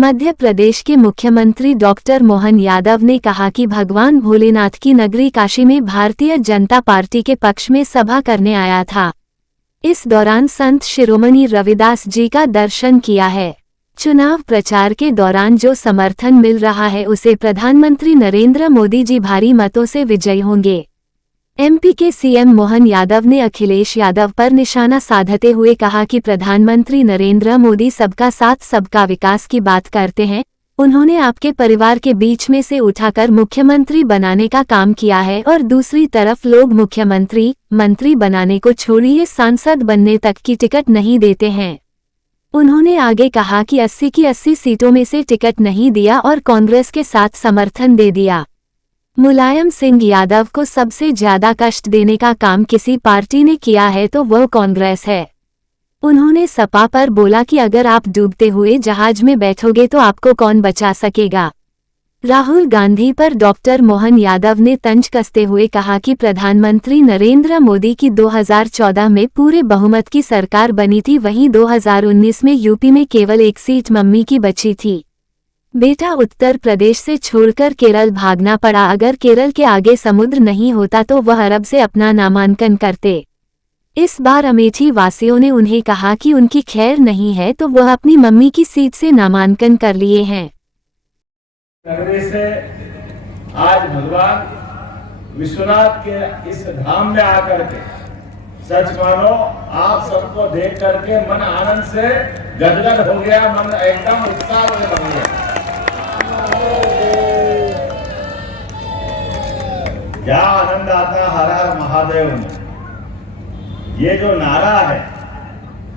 मध्य प्रदेश के मुख्यमंत्री डॉक्टर मोहन यादव ने कहा कि भगवान भोलेनाथ की नगरी काशी में भारतीय जनता पार्टी के पक्ष में सभा करने आया था। इस दौरान संत शिरोमणि रविदास जी का दर्शन किया है। चुनाव प्रचार के दौरान जो समर्थन मिल रहा है उसे प्रधानमंत्री नरेंद्र मोदी जी भारी मतों से विजयी होंगे। एमपी के सीएम मोहन यादव ने अखिलेश यादव पर निशाना साधते हुए कहा कि प्रधानमंत्री नरेंद्र मोदी सबका साथ सबका विकास की बात करते हैं। उन्होंने आपके परिवार के बीच में से उठाकर मुख्यमंत्री बनाने का काम किया है और दूसरी तरफ लोग मुख्यमंत्री मंत्री बनाने को छोड़िए सांसद बनने तक की टिकट नहीं देते हैं। उन्होंने आगे कहा कि 80 की 80 सीटों में से टिकट नहीं दिया और कांग्रेस के साथ समर्थन दे दिया। मुलायम सिंह यादव को सबसे ज्यादा कष्ट देने का काम किसी पार्टी ने किया है तो वह कांग्रेस है। उन्होंने सपा पर बोला कि अगर आप डूबते हुए जहाज में बैठोगे तो आपको कौन बचा सकेगा। राहुल गांधी पर डॉक्टर मोहन यादव ने तंज कसते हुए कहा कि प्रधानमंत्री नरेंद्र मोदी की 2014 में पूरे बहुमत की सरकार बनी थी, वहीं 2019 में यूपी में केवल एक सीट मम्मी की बची थी। बेटा उत्तर प्रदेश से छोड़कर केरल भागना पड़ा। अगर केरल के आगे समुद्र नहीं होता तो वह अरब से अपना नामांकन करते। इस बार अमेठी वासियों ने उन्हें कहा कि उनकी खैर नहीं है तो वह अपनी मम्मी की सीट से नामांकन कर लिए हैं। नगरी से आज भगवान विश्वनाथ के इस धाम में आकर के सच मानो आप सबको देख करके मन आनंद से गदगद हो गया, मन एकदम उत्साह में बन गया। क्या आनंद आता हर हर महादेव में। ये जो नारा है,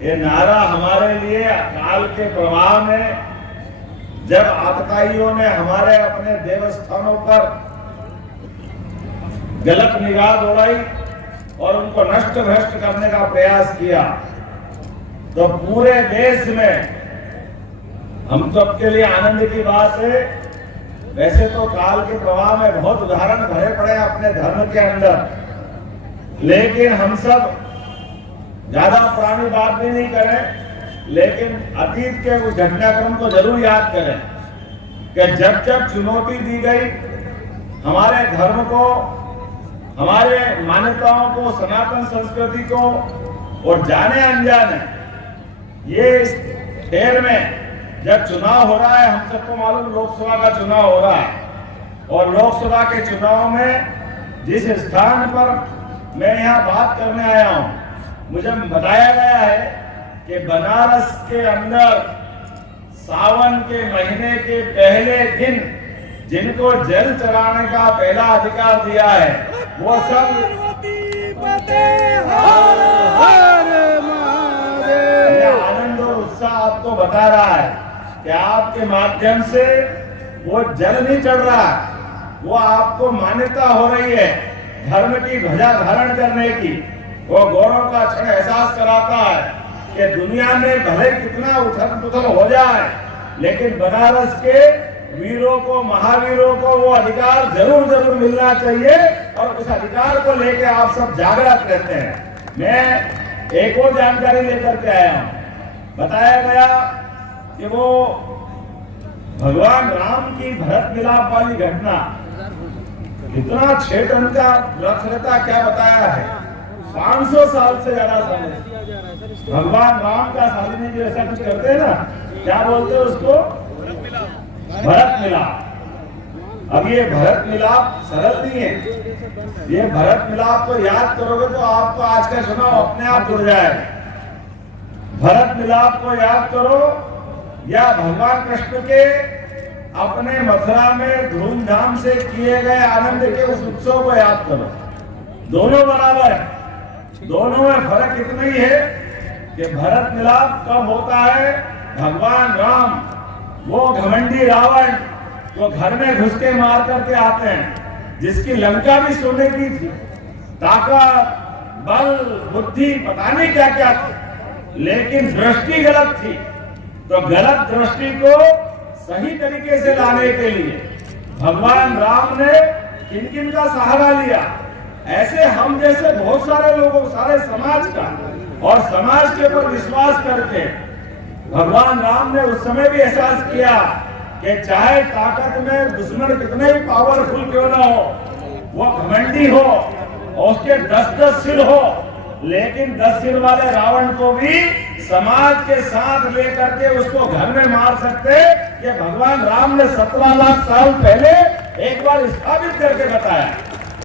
ये नारा हमारे लिए काल के प्रवाह में जब आतताइयों ने हमारे अपने देवस्थानों पर गलत निगाह दौड़ाई और उनको नष्ट भ्रष्ट करने का प्रयास किया तो पूरे देश में हम सबके लिए आनंद की बात है। वैसे तो काल के प्रवाह में बहुत उदाहरण भरे पड़े अपने धर्म के अंदर, लेकिन हम सब ज्यादा पुरानी बात भी नहीं करें, लेकिन अतीत के उस घटनाक्रम को जरूर याद करें कि जब जब चुनौती दी गई हमारे धर्म को, हमारे मान्यताओं को, सनातन संस्कृति को, और जाने अनजाने ये इस खेल में जब चुनाव हो रहा है, हम सबको मालूम लोकसभा का चुनाव हो रहा है और लोकसभा के चुनाव में जिस स्थान पर मैं यहाँ बात करने आया हूँ, मुझे बताया गया है कि बनारस के अंदर सावन के महीने के पहले दिन जिनको जल चढ़ाने का पहला अधिकार दिया है वो सब आनंद और उत्साह आपको बता रहा है कि आपके माध्यम से वो जल नहीं चढ़ रहा, वो आपको मान्यता हो रही है धर्म की ध्वजा धारण करने की। वो गौरव का क्षण एहसास कराता है कि दुनिया में भले कितना उथल पुथल हो जाए, लेकिन बनारस के वीरों को, महावीरों को वो अधिकार जरूर जरूर मिलना चाहिए और उस अधिकार को लेकर आप सब जागृत रहते हैं। मैं एक और जानकारी लेकर के आया हूं। बताया गया कि वो भगवान राम की भरत मिलाप वाली घटना, इतना 6 टन का रथ रहता, क्या बताया है 500 साल से ज्यादा समय भगवान राम का शालिनी जी ऐसा कुछ करते हैं ना, क्या बोलते हैं उसको, भरत मिलाप। अब ये भरत मिलाप सरल नहीं है। ये भरत मिलाप को याद करोगे तो आपको आज का चुनाव अपने आप जुड़ जाएगा। भरत मिलाप को याद करो या भगवान कृष्ण के अपने मथुरा में धूमधाम से किए गए आनंद के उस उत्सव को याद करो, दोनों बराबर है। दोनों में फर्क इतना ही है कि भरत मिलाप कब होता है, भगवान राम वो घमंडी रावण वो घर में घुस के मार करके आते हैं, जिसकी लंका भी सोने की थी, ताकत बल बुद्धि पता नहीं क्या क्या थी, लेकिन दृष्टि गलत थी। तो गलत दृष्टि को सही तरीके से लाने के लिए भगवान राम ने किन किन का सहारा लिया। ऐसे हम जैसे बहुत सारे लोगों, सारे समाज का, और समाज के ऊपर विश्वास करके भगवान राम ने उस समय भी एहसास किया कि चाहे ताकत में दुश्मन कितने भी पावरफुल क्यों ना हो, वो घमंडी हो और उसके 10-10 सिर हो, लेकिन 10 सिर वाले रावण को भी समाज के साथ लेकर के उसको घर में मार सकते, ये भगवान राम ने 17 लाख साल पहले एक बार स्थापित करके बताया।